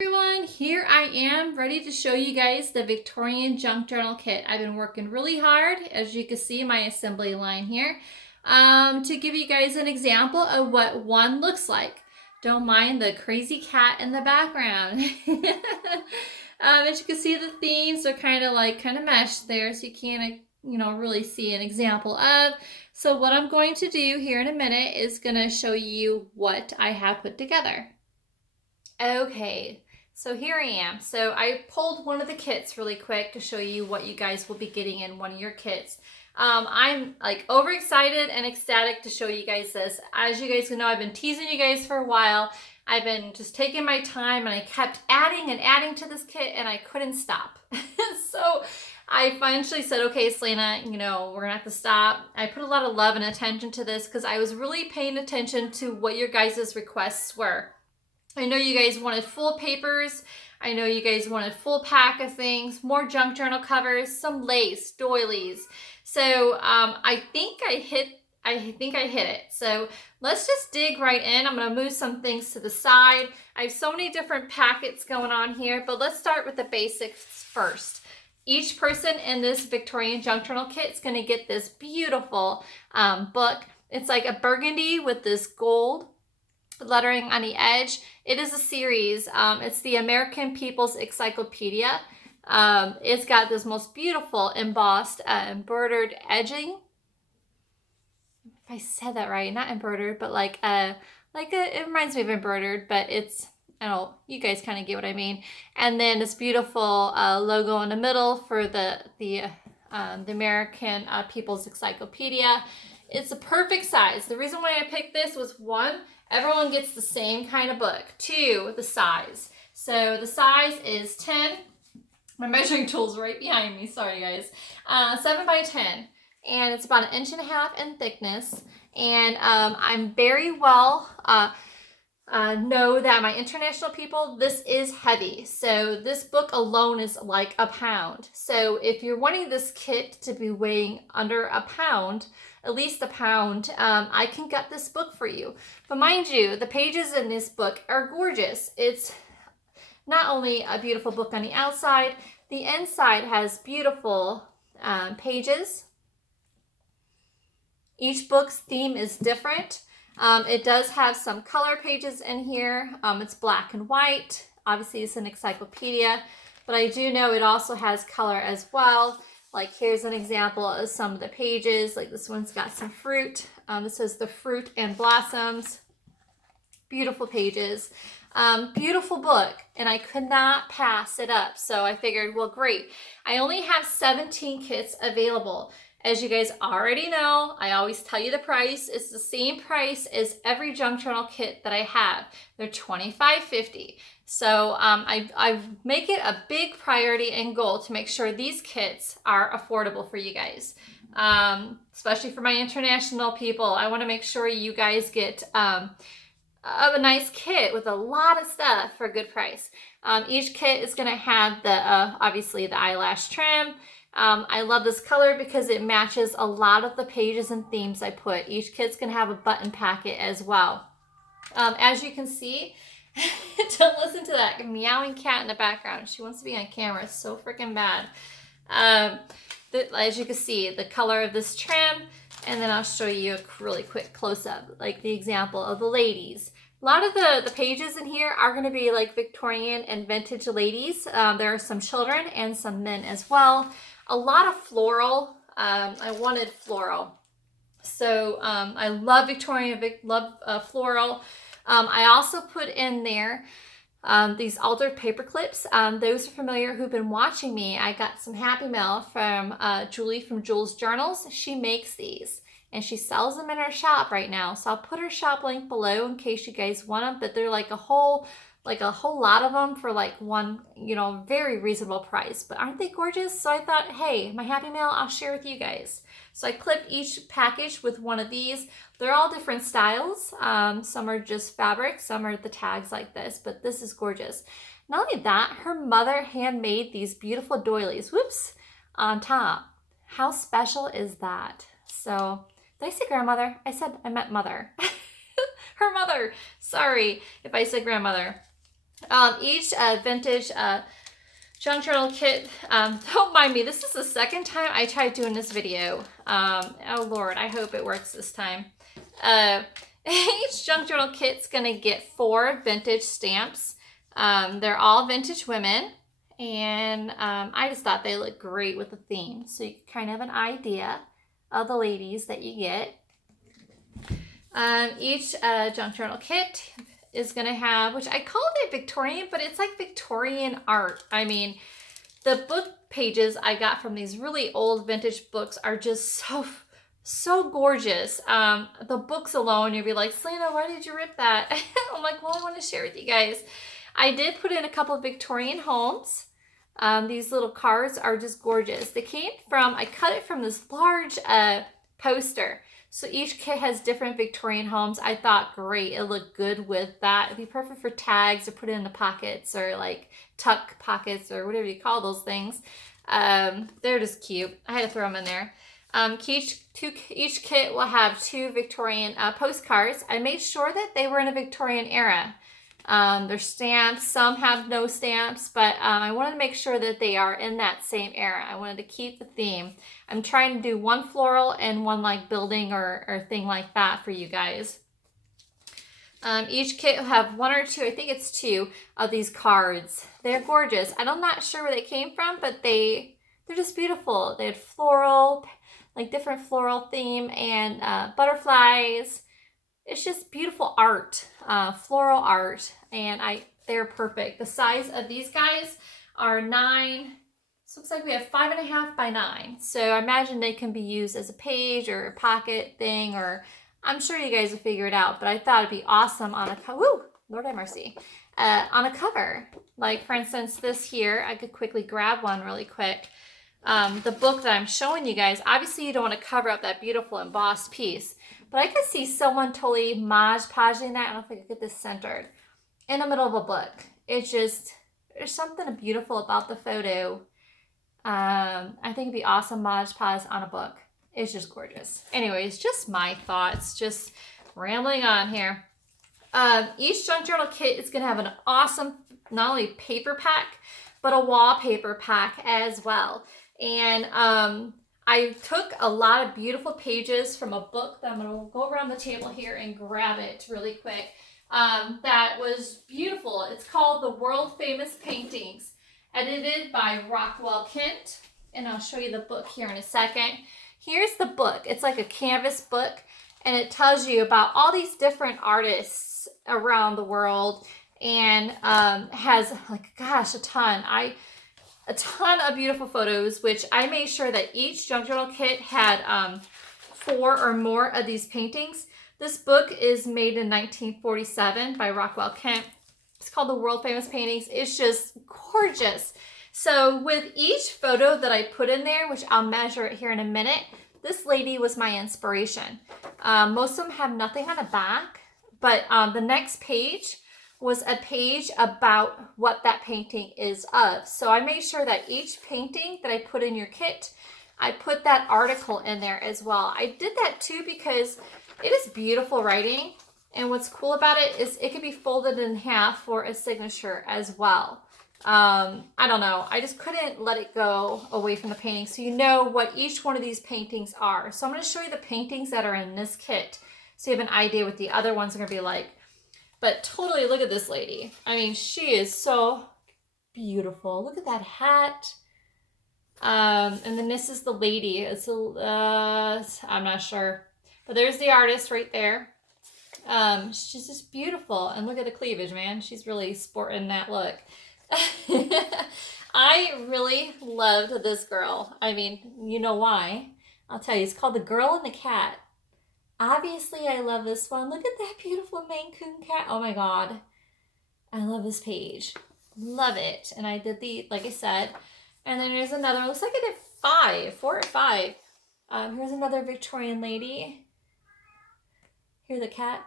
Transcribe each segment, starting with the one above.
Everyone, here I am ready to show you guys the Victorian junk journal kit. I've been working really hard, as you can see my assembly line here, to give you guys an example of what one looks like. Don't mind the crazy cat in the background. As you can see, the themes are kind of meshed there, so you can't really see an example of. So what I'm going to do here in a minute is going to show you what I have put together. Okay, so here I am. So I pulled one of the kits really quick to show you what you guys will be getting in one of your kits. I'm like overexcited and ecstatic to show you guys this. As you guys know, I've been teasing you guys for a while. I've been just taking my time and I kept adding and adding to this kit and I couldn't stop. So I finally said, okay, Selena, we're gonna have to stop. I put a lot of love and attention to this because I was really paying attention to what your guys' requests were. I know you guys wanted full papers. I know you guys wanted full pack of things, more junk journal covers, some lace, doilies. So I think I hit it. So let's just dig right in. I'm gonna move some things to the side. I have so many different packets going on here, but let's start with the basics first. Each person in this Victorian junk journal kit is gonna get this beautiful book. It's like a burgundy with this gold lettering on the edge. It is a series. It's the American People's Encyclopedia. It's got this most beautiful embossed embroidered edging. If I said that right, not embroidered, but it reminds me of embroidered, but it's, I don't know, you guys kind of get what I mean. And then this beautiful logo in the middle for the American People's Encyclopedia. It's a perfect size. The reason why I picked this was one, everyone gets the same kind of book. Two, the size. So the size is 10. My measuring tool's right behind me. Sorry, guys. 7 by 10. And it's about 1.5 inches in thickness. And I'm very well know that my international people, this is heavy. So this book alone is like a pound. So if you're wanting this kit to be weighing under a pound, at least a pound, I can get this book for you. But mind you, the pages in this book are gorgeous. It's not only a beautiful book on the outside, the inside has beautiful pages. Each book's theme is different. It does have some color pages in here. It's black and white. Obviously, it's an encyclopedia, but I do know it also has color as well. Like here's an example of some of the pages. Like this one's got some fruit. This says the fruit and blossoms. Beautiful pages. Beautiful book, and I could not pass it up. So I figured, well, great. I only have 17 kits available. As you guys already know, I always tell you the price. It's the same price as every junk journal kit that I have. They're $25.50. So I make it a big priority and goal to make sure these kits are affordable for you guys, especially for my international people. I want to make sure you guys get a nice kit with a lot of stuff for a good price. Each kit is going to have the obviously the eyelash trim. I love this color because it matches a lot of the pages and themes I put. Each kit's going to have a button packet as well. As you can see, don't listen to that meowing cat in the background. She wants to be on camera so freaking bad. As you can see, the color of this trim, and then I'll show you a really quick close-up, like the example of the ladies. A lot of the pages in here are going to be like Victorian and vintage ladies. There are some children and some men as well. A lot of floral. I wanted floral. So I love Victorian, love floral. I also put in there these altered paper clips. Those who are familiar who've been watching me, I got some happy mail from Julie from Jules Journals. She makes these and she sells them in her shop right now. So I'll put her shop link below in case you guys want them, but they're like a whole lot of them for like one, very reasonable price. But aren't they gorgeous? So I thought, hey, my happy mail, I'll share with you guys. So I clipped each package with one of these. They're all different styles. Some are just fabric, some are the tags like this, but this is gorgeous. Not only that, her mother handmade these beautiful doilies, whoops, on top. How special is that? So, did I say grandmother? I meant mother. Her mother. Sorry if I said grandmother. Each vintage junk journal kit, don't mind me, this is the second time I tried doing this video. Oh Lord, I hope it works this time. Each junk journal kit's gonna get 4 vintage stamps. They're all vintage women, and I just thought they looked great with the theme, so you kind of have an idea of the ladies that you get. Each junk journal kit is going to have, which I called it Victorian, but it's like Victorian art. I mean, the book pages I got from these really old vintage books are just so gorgeous. The books alone, you'll be like, Selena, why did you rip that? I'm like, well, I want to share with you guys. I did put in a couple of Victorian homes. These little cards are just gorgeous. They came from, I cut it from this large poster. So each kit has different Victorian homes. I thought, great, it looked good with that. It'd be perfect for tags to put it in the pockets or like tuck pockets or whatever you call those things. They're just cute. I had to throw them in there. Each kit will have 2 Victorian postcards. I made sure that they were in a Victorian era. They're stamps. Some have no stamps, but I wanted to make sure that they are in that same era. I wanted to keep the theme. I'm trying to do 1 floral and 1 like building or thing like that for you guys. Each kit will have 1 or 2, I think it's 2 of these cards. They're gorgeous. I'm not sure where they came from, but they're just beautiful. They had floral, like different floral theme and butterflies. It's just beautiful art, floral art, and they're perfect. The size of these guys are 9. This looks like we have 5.5 by 9. So I imagine they can be used as a page or a pocket thing, or I'm sure you guys will figure it out. But I thought it'd be awesome on a cover. Woo, Lord have mercy, on a cover. Like for instance, this here, I could quickly grab one really quick. The book that I'm showing you guys, obviously you don't want to cover up that beautiful embossed piece, but I could see someone totally Mod Podging that. I don't know if I could get this centered in the middle of a book. It's just, there's something beautiful about the photo. I think it'd be awesome Mod Podge on a book. It's just gorgeous. Anyways, just my thoughts, just rambling on here. Each junk journal kit is going to have an awesome, not only paper pack, but a wallpaper pack as well. And I took a lot of beautiful pages from a book that I'm going to go around the table here and grab it really quick. That was beautiful. It's called The World Famous Paintings, edited by Rockwell Kent. And I'll show you the book here in a second. Here's the book. It's like a canvas book, and it tells you about all these different artists around the world, and has like, gosh, a ton of beautiful photos, which I made sure that each junk journal kit had 4 or more of these paintings. This book is made in 1947 by Rockwell Kent. It's called The World Famous Paintings. It's just gorgeous. So with each photo that I put in there, which I'll measure it here in a minute, this lady was my inspiration. Most of them have nothing on the back, but the next page was a page about what that painting is of. So I made sure that each painting that I put in your kit, I put that article in there as well. I did that too because it is beautiful writing, and what's cool about it is it can be folded in half for a signature as well. I don't know, I just couldn't let it go away from the painting, so you know what each one of these paintings are. So I'm going to show you the paintings that are in this kit so you have an idea what the other ones are going to be like. But totally, look at this lady. I mean, she is so beautiful. Look at that hat. And then this is the lady. It's I'm not sure. But there's the artist right there. She's just beautiful. And look at the cleavage, man. She's really sporting that look. I really loved this girl. I mean, you know why. I'll tell you. It's called The Girl and the Cat. Obviously, I love this one. Look at that beautiful Maine Coon cat. Oh my God. I love this page. Love it. And I did like I said. And then there's another, looks like I did 4 or 5. Here's another Victorian lady. Here's the cat.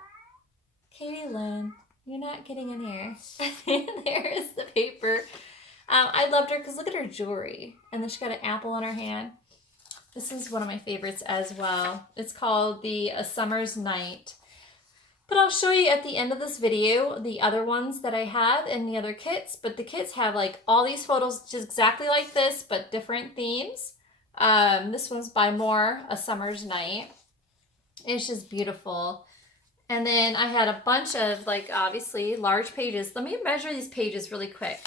Katie Lynn, you're not getting in here. There is the paper. I loved her because look at her jewelry. And then she got an apple in her hand. This is one of my favorites as well. It's called A Summer's Night. But I'll show you at the end of this video the other ones that I have and the other kits. But the kits have like all these photos just exactly like this, but different themes. This one's by More, A Summer's Night. It's just beautiful. And then I had a bunch of, like, obviously large pages. Let me measure these pages really quick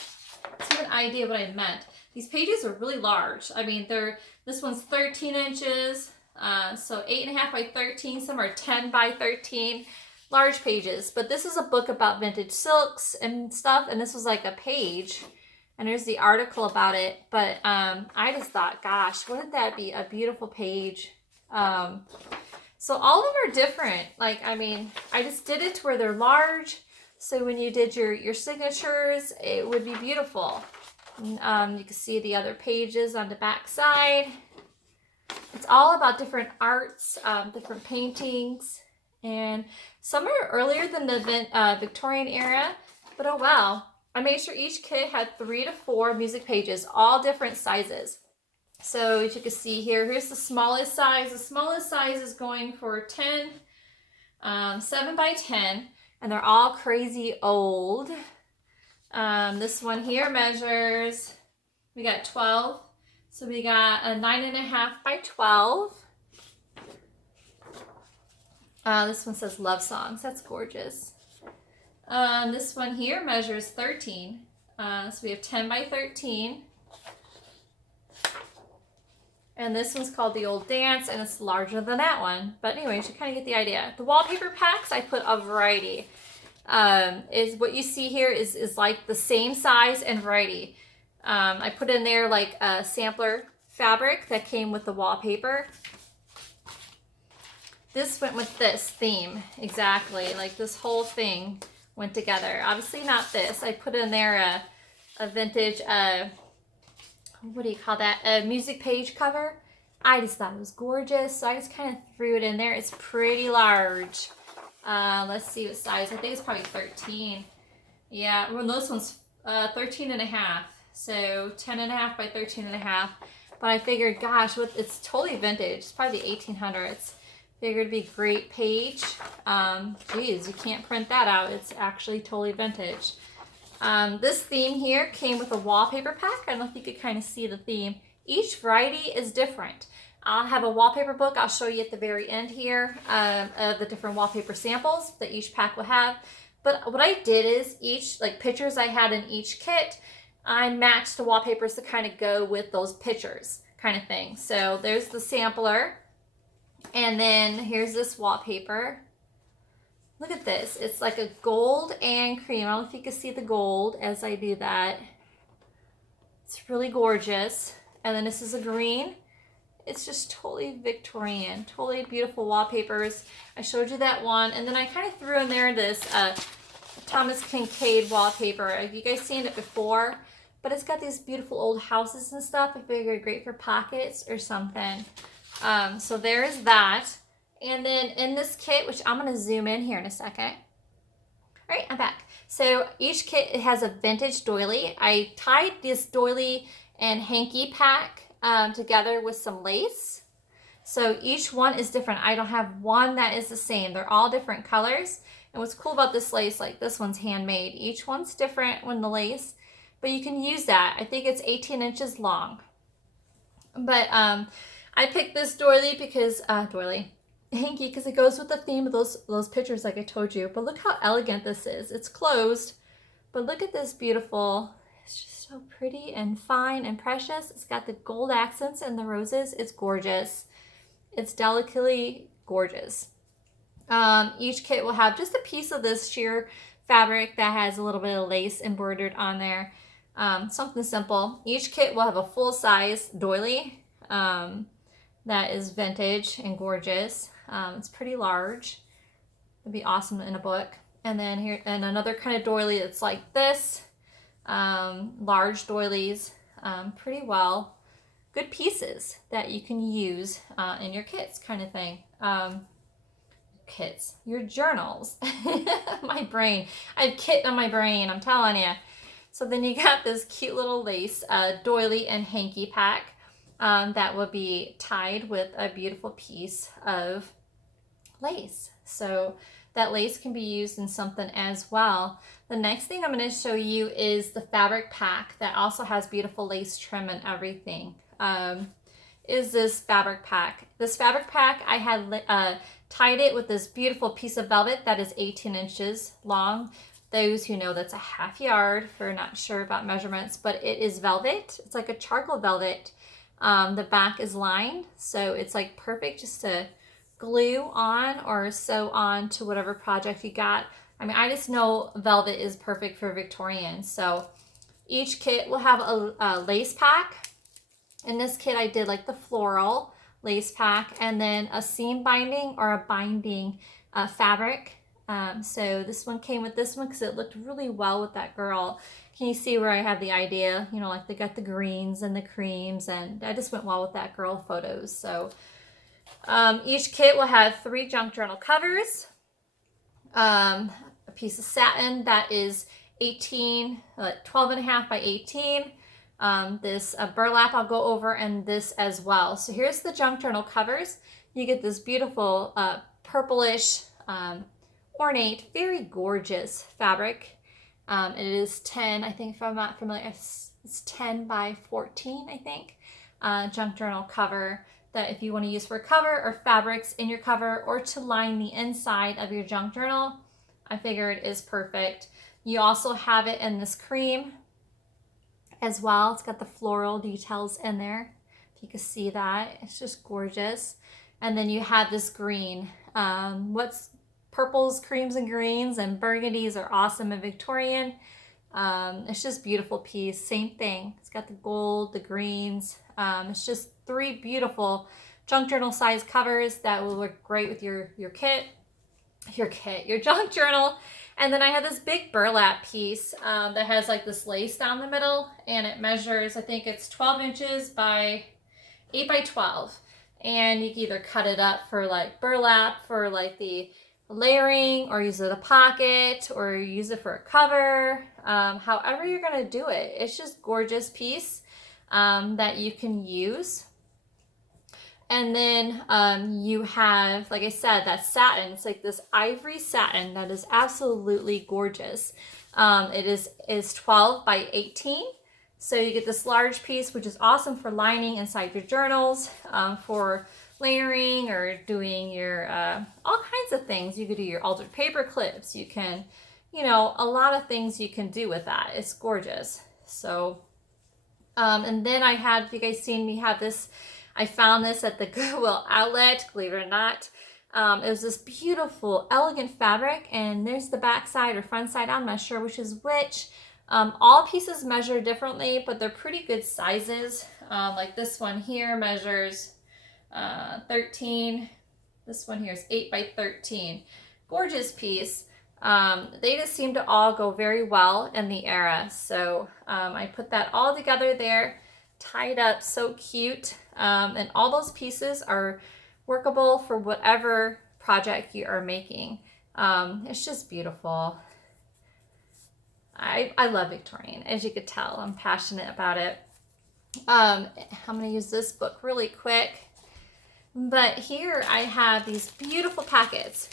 to get an idea of what I meant. These pages are really large. I mean, this one's 13 inches, so 8.5 by 13. Some are 10 by 13. Large pages. But this is a book about vintage silks and stuff, and this was like a page. And there's the article about it. But I just thought, gosh, wouldn't that be a beautiful page? So all of them are different. Like, I mean, I just did it to where they're large. So when you did your signatures, it would be beautiful. You can see the other pages on the back side. It's all about different arts, different paintings. And some are earlier than the Victorian era. But oh wow. I made sure each kit had 3 to 4 music pages, all different sizes. So as you can see here, here's the smallest size. The smallest size is going for 10, 7 by 10, and they're all crazy old. This one here measures, we got 12. So we got a 9.5 by 12. This one says Love Songs. That's gorgeous. This one here measures 13. So we have 10 by 13. And this one's called The Old Dance, and it's larger than that one. But anyway, you should kind of get the idea. The wallpaper packs, I put a variety. Is what you see here is like the same size and variety. I put in there like a sampler fabric that came with the wallpaper. This went with this theme, exactly. Like this whole thing went together. Obviously not this. I put in there a vintage... what do you call that? A music page cover. I just thought it was gorgeous, so I just kind of threw it in there. It's pretty large. Let's see what size. I think it's probably 13. Yeah, well, this one's 13.5. So 10.5 by 13.5. But I figured, gosh, it's totally vintage. It's probably the 1800s. Figured it'd be a great page. Geez, you can't print that out. It's actually totally vintage. This theme here came with a wallpaper pack. I don't know if you could kind of see the theme. Each variety is different. I'll have a wallpaper book I'll show you at the very end here of the different wallpaper samples that each pack will have. But what I did is each, like pictures I had in each kit, I matched the wallpapers to kind of go with those pictures kind of thing. So there's the sampler. And then here's this wallpaper. Look at this. It's like a gold and cream. I don't know if you can see the gold as I do that. It's really gorgeous. And then this is a green. It's just totally Victorian. Totally beautiful wallpapers. I showed you that one. And then I kind of threw in there this Thomas Kincaid wallpaper. Have you guys seen it before? But it's got these beautiful old houses and stuff. I figured great for pockets or something. So there's that. And then in this kit, which I'm going to zoom in here in a second. All right, I'm back. So each kit has a vintage doily. I tied this doily and hanky pack together with some lace. So each one is different. I don't have one that is the same. They're all different colors. And what's cool about this lace, like this one's handmade. Each one's different when the lace, but you can use that. I think it's 18 inches long. But I picked this doily because, hanky, because it goes with the theme of those pictures like I told you. But look how elegant this is. It's closed, but look at this beautiful. It's just so pretty and fine and precious. It's got the gold accents and the roses. It's gorgeous. It's delicately gorgeous. Each kit will have just a piece of this sheer fabric that has a little bit of lace embroidered on there. Something simple. Each kit will have a full-size doily that is vintage and gorgeous. It's pretty large. It'd be awesome in a book. And then here, and another kind of doily that's like this. Large doilies, pretty well. Good pieces that you can use in your kits kind of thing. Kits, your journals. My brain. I have kit on my brain, I'm telling you. So then you got this cute little lace doily and hanky pack that will be tied with a beautiful piece of lace. So that lace can be used in something as well. The next thing I'm going to show you is the fabric pack that also has beautiful lace trim and everything. Is this fabric pack. This fabric pack, I had tied it with this beautiful piece of velvet that is 18 inches long. Those who know that's a half yard, if you're not sure about measurements, but it is velvet. It's like a charcoal velvet. The back is lined, so it's like perfect just to glue on or sew on to whatever project you got. I mean, I just know velvet is perfect for Victorian. So each kit will have a lace pack. In this kit, I did like the floral lace pack and then a seam binding or a binding fabric. So this one came with this one because it looked really well with that girl. Can you see where I have the idea? You know, like they got the greens and the creams, and I just went well with that girl photos. So each kit will have 3 junk journal covers, a piece of satin that is 12.5 by 18. This burlap I'll go over, and this as well. So here's the junk journal covers. You get this beautiful purplish ornate, very gorgeous fabric. It is 10, I think, if I'm not familiar, it's 10 by 14, I think. Junk journal cover that if you want to use for a cover or fabrics in your cover or to line the inside of your junk journal, I figured is perfect. You also have it in this cream as well. It's got the floral details in there. If you can see that, it's just gorgeous. And then you have this green. What's purples, creams, and greens, and burgundies are awesome in Victorian. It's just beautiful piece. Same thing. It's got the gold, the greens. It's just 3 beautiful junk journal size covers that will look great with your junk journal. And then I have this big burlap piece that has like this lace down the middle, and it measures, I think it's 12 inches by 8 by 12. And you can either cut it up for like burlap for like the layering, or use it as a pocket, or use it for a cover. However you're going to do it. It's just gorgeous piece that you can use. And then you have, like I said, that satin. It's like this ivory satin that is absolutely gorgeous. It is 12 by 18. So you get this large piece, which is awesome for lining inside your journals, for layering or doing your all kinds of things. You could do your altered paper clips. You can, you know, a lot of things you can do with that. It's gorgeous. So, and then I had, if you guys seen me have this, I found this at the Goodwill outlet, believe it or not. It was this beautiful, elegant fabric, and there's the back side or front side. I'm not sure which is which. All pieces measure differently, but they're pretty good sizes. Like this one here measures 13. This one here is 8 by 13. Gorgeous piece. They just seem to all go very well in the era. So I put that all together there, tied up, so cute. And all those pieces are workable for whatever project you are making. It's just beautiful. I love Victorian, as you could tell. I'm passionate about it. I'm going to use this book really quick. But here I have these beautiful packets.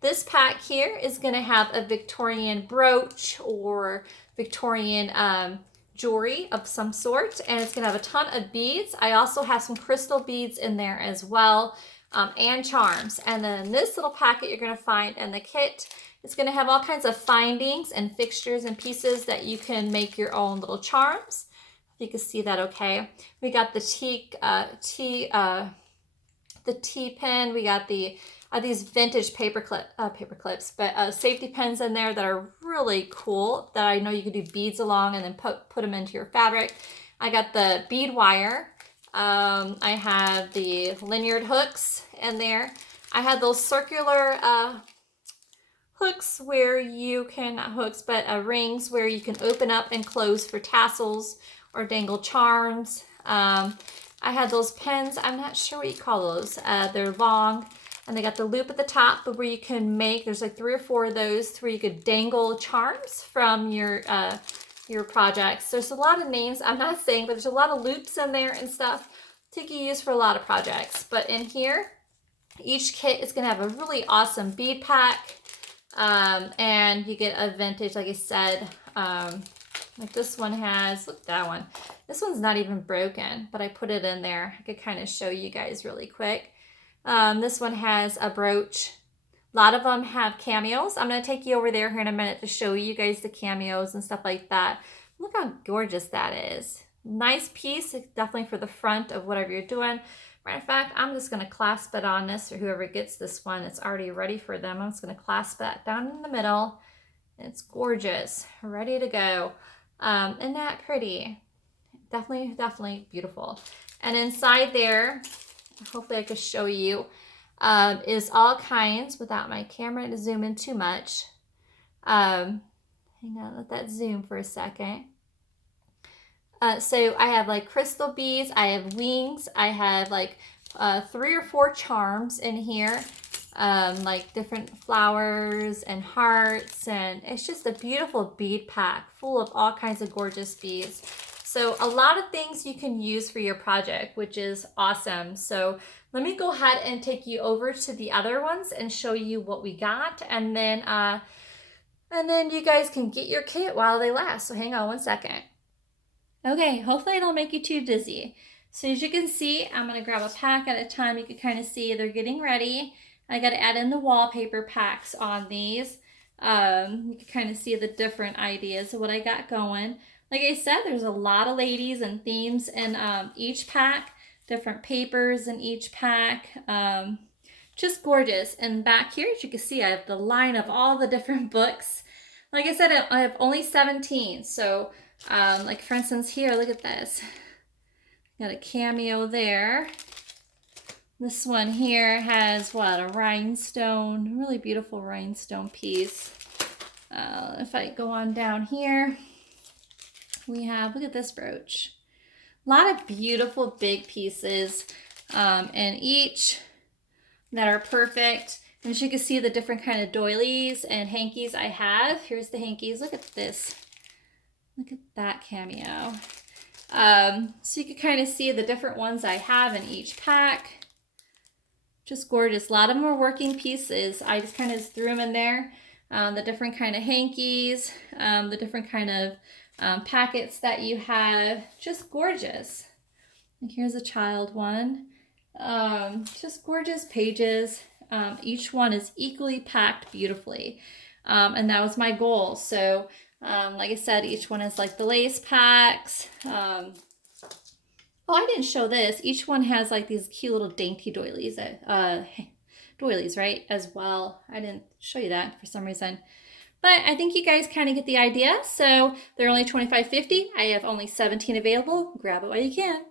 This pack here is going to have a Victorian brooch or Victorian jewelry of some sort, and it's going to have a ton of beads. I also have some crystal beads in there as well, and charms. And then this little packet you're going to find in the kit, it's going to have all kinds of findings and fixtures and pieces that you can make your own little charms. You can see that okay. We got the tea pin. We got these vintage paper clips, but safety pins in there that are really cool, that I know you could do beads along and then put them into your fabric. I got the bead wire. I have the lanyard hooks in there. I had those circular hooks where you can, not hooks, but rings where you can open up and close for tassels or dangle charms. I had those pins. I'm not sure what you call those. They're long, and they got the loop at the top, but where you can make, there's like 3 or 4 of those where you could dangle charms from your projects. There's a lot of names I'm not saying, but there's a lot of loops in there and stuff that you can use for a lot of projects. But in here, each kit is going to have a really awesome bead pack. And you get a vintage, like I said, like this one has, look at that one. This one's not even broken, but I put it in there. I could kind of show you guys really quick. This one has a brooch. A lot of them have cameos. I'm going to take you over there here in a minute to show you guys the cameos and stuff like that. Look how gorgeous that is. Nice piece, definitely for the front of whatever you're doing. Matter of fact, I'm just going to clasp it on this, or whoever gets this one, it's already ready for them. I'm just going to clasp that down in the middle. It's gorgeous, ready to go. Isn't that pretty? Definitely, definitely beautiful. And inside there, hopefully I could show you, is all kinds, without my camera to zoom in too much. Hang on, let that zoom for a second. So I have like crystal beads, I have wings, I have like 3 or 4 charms in here, like different flowers and hearts, and it's just a beautiful bead pack full of all kinds of gorgeous beads. So a lot of things you can use for your project, which is awesome. So let me go ahead and take you over to the other ones and show you what we got, and then you guys can get your kit while they last. So hang on one second. Okay, hopefully I don't make you too dizzy. So as you can see, I'm going to grab a pack at a time. You can kind of see they're getting ready. I got to add in the wallpaper packs on these. You can kind of see the different ideas of what I got going. Like I said, there's a lot of ladies and themes in each pack, different papers in each pack. Just gorgeous. And back here, as you can see, I have the line of all the different books. Like I said, I have only 17, so like for instance here, look at this. Got a cameo there. This one here has what, a rhinestone, really beautiful rhinestone piece. If I go on down here, we have, look at this brooch. A lot of beautiful big pieces in each that are perfect. And as you can see, the different kind of doilies and hankies I have. Here's the hankies. Look at this. Look at that cameo. So you can kind of see the different ones I have in each pack. Just gorgeous. A lot of them are working pieces. I just kind of threw them in there. The different kind of hankies, the different kind of packets that you have. Just gorgeous. And here's a child one. Just gorgeous pages. Each one is equally packed beautifully. And that was my goal. So like I said, each one is like the lace packs. Oh, I didn't show this. Each one has like these cute little dainty doilies, doilies, right, as well. I didn't show you that for some reason. But I think you guys kind of get the idea. So they're only $25.50. I have only 17 available. Grab it while you can.